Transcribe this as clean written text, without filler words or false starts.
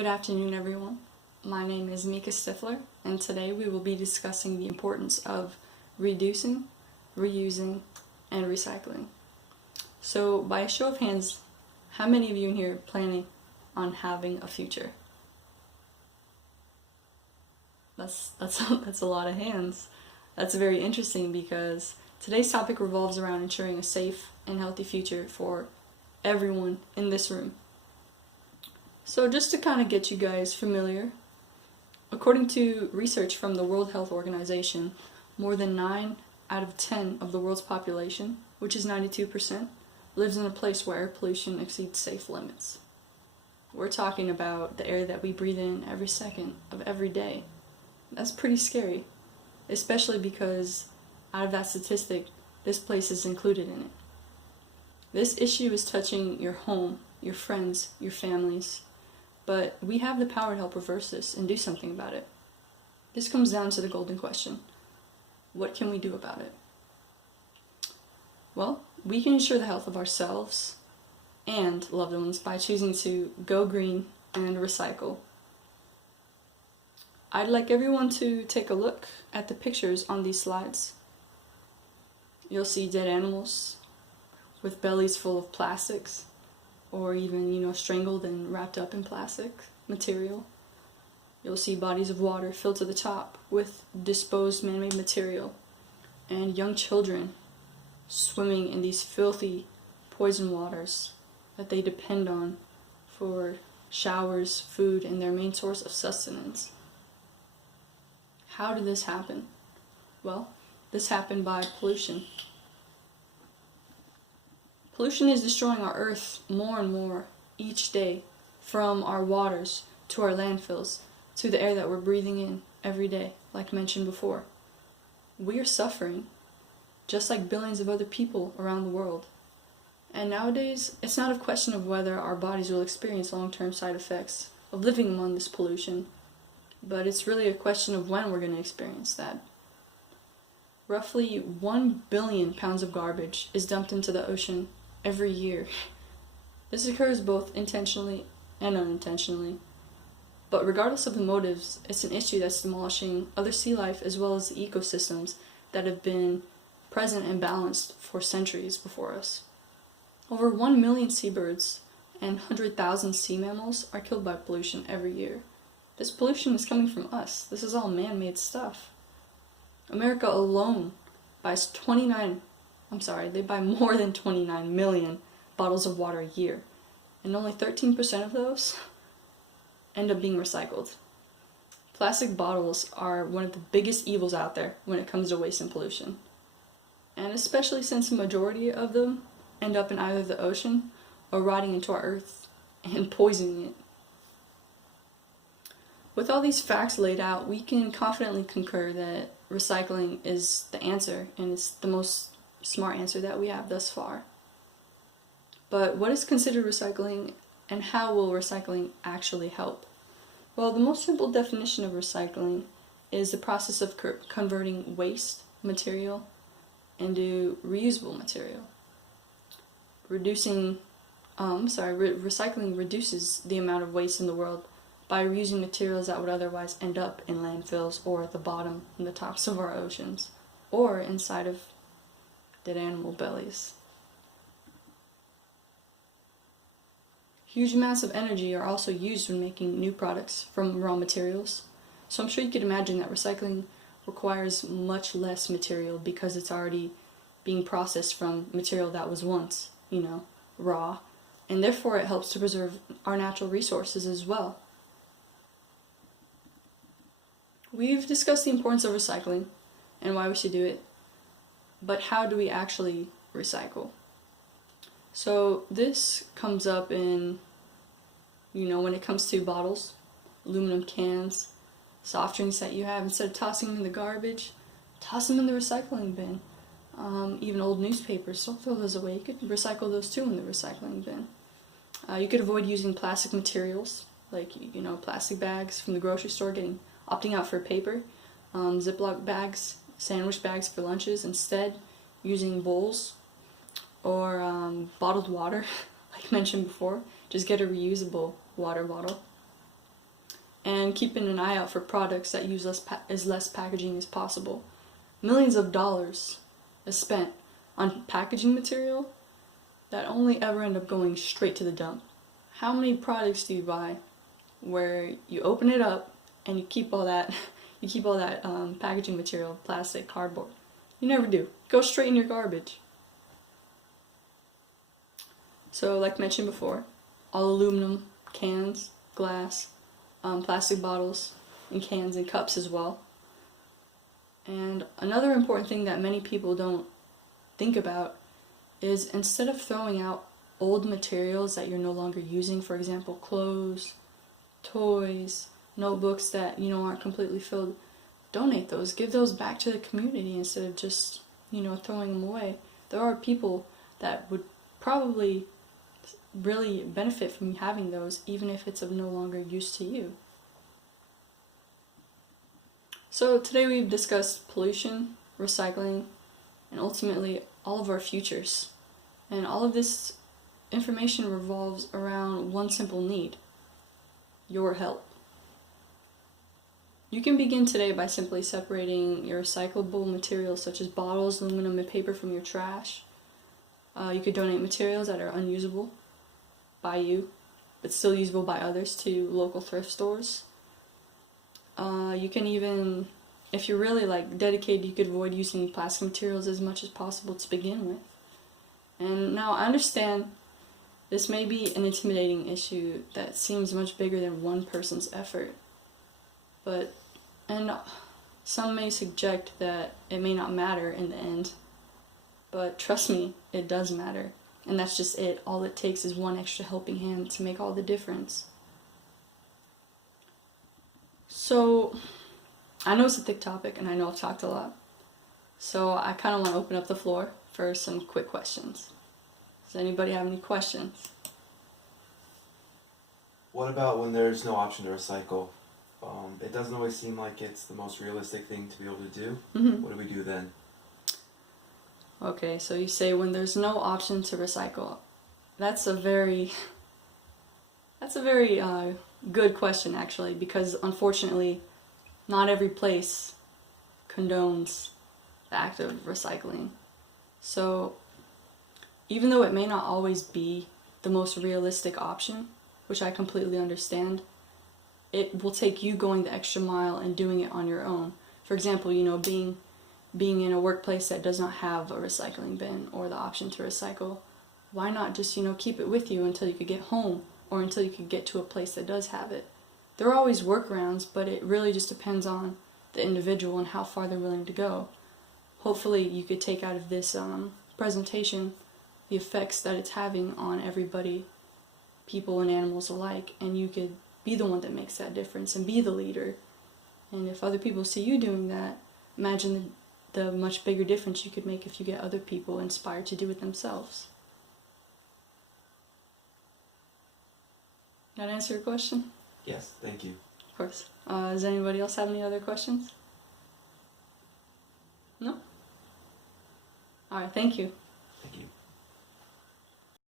Good afternoon, everyone. My name is Mika Stifler, and today we will be discussing the importance of reducing, reusing, and recycling. So, by a show of hands, how many of you in here are planning on having a future? That's a lot of hands. That's very interesting because today's topic revolves around ensuring a safe and healthy future for everyone in this room. So just to kind of get you guys familiar, according to research from the World Health Organization, more than 9 out of 10 of the world's population, which is 92%, lives in a place where air pollution exceeds safe limits. We're talking about the air that we breathe in every second of every day. That's pretty scary, especially because out of that statistic, this place is included in it. This issue is touching your home, your friends, your families, but we have the power to help reverse this and do something about it. This comes down to the golden question. What can we do about it? Well, we can ensure the health of ourselves and loved ones by choosing to go green and recycle. I'd like everyone to take a look at the pictures on these slides. You'll see dead animals with bellies full of plastics, or even, strangled and wrapped up in plastic material. You'll see bodies of water filled to the top with disposed man-made material, and young children swimming in these filthy poison waters that they depend on for showers, food, and their main source of sustenance. How did this happen? Well, this happened by pollution. Pollution is destroying our earth more and more each day, from our waters to our landfills to the air that we're breathing in every day, like mentioned before. We are suffering, just like billions of other people around the world. And nowadays, it's not a question of whether our bodies will experience long-term side effects of living among this pollution, but it's really a question of when we're going to experience that. Roughly 1 billion pounds of garbage is dumped into the ocean every year. This occurs both intentionally and unintentionally. But regardless of the motives, it's an issue that's demolishing other sea life as well as the ecosystems that have been present and balanced for centuries before us. Over 1 million seabirds and 100,000 sea mammals are killed by pollution every year. This pollution is coming from us. This is all man-made stuff. America alone buys they buy more than 29 million bottles of water a year, and only 13% of those end up being recycled. Plastic bottles are one of the biggest evils out there when it comes to waste and pollution, and especially since the majority of them end up in either the ocean or rotting into our earth and poisoning it. With all these facts laid out, we can confidently concur that recycling is the answer, and it's the most smart answer that we have thus far. But what is considered recycling, and how will recycling actually help? Well, the most simple definition of recycling is the process of converting waste material into reusable material. Recycling reduces the amount of waste in the world by reusing materials that would otherwise end up in landfills or at the bottom and the tops of our oceans, or inside of dead animal bellies. Huge amounts of energy are also used when making new products from raw materials, so I'm sure you could imagine that recycling requires much less material because it's already being processed from material that was once, raw, and therefore it helps to preserve our natural resources as well. We've discussed the importance of recycling and why we should do it, but how do we actually recycle? So this comes up in, when it comes to bottles, aluminum cans, soft drinks that you have, instead of tossing them in the garbage, toss them in the recycling bin. Even old newspapers, don't throw those away. You could recycle those too in the recycling bin. You could avoid using plastic materials, like, plastic bags from the grocery store, opting out for paper, Ziploc bags, sandwich bags for lunches, instead using bowls or bottled water, like mentioned before. Just get a reusable water bottle. and keeping an eye out for products that use as less packaging as possible. Millions of dollars is spent on packaging material that only ever end up going straight to the dump. How many products do you buy where you open it up and you keep all that packaging material, plastic, cardboard? You never do. Go straight in your garbage. So, like mentioned before, all aluminum cans, glass, plastic bottles, and cans and cups as well. And another important thing that many people don't think about is, instead of throwing out old materials that you're no longer using, for example, clothes, toys, notebooks that aren't completely filled, donate those. Give those back to the community instead of just throwing them away. There are people that would probably really benefit from having those, even if it's of no longer use to you. So today we've discussed pollution, recycling, and ultimately all of our futures. And all of this information revolves around one simple need: your help. You can begin today by simply separating your recyclable materials such as bottles, aluminum, and paper from your trash. You could donate materials that are unusable by you, but still usable by others, to local thrift stores. You can even, if you're really dedicated, you could avoid using plastic materials as much as possible to begin with. And now I understand this may be an intimidating issue that seems much bigger than one person's effort. And some may suggest that it may not matter in the end, but trust me, it does matter. And that's just it. All it takes is one extra helping hand to make all the difference. So, I know it's a thick topic, and I know I've talked a lot. So I kind of want to open up the floor for some quick questions. Does anybody have any questions? What about when there's no option to recycle? It doesn't always seem like it's the most realistic thing to be able to do. Mm-hmm. What do we do then? Okay, so you say when there's no option to recycle. That's a very good question, actually, because unfortunately, not every place condones the act of recycling. So, even though it may not always be the most realistic option, which I completely understand, it will take you going the extra mile and doing it on your own. For example, being in a workplace that does not have a recycling bin or the option to recycle, why not just, keep it with you until you could get home, or until you could get to a place that does have it? There are always workarounds, but it really just depends on the individual and how far they're willing to go. Hopefully you could take out of this presentation the effects that it's having on everybody, people and animals alike, and you could be the one that makes that difference and be the leader. And if other people see you doing that, imagine the much bigger difference you could make if you get other people inspired to do it themselves. That answer your question? Yes, thank you. Of course. Does anybody else have any other questions? No? Alright, thank you.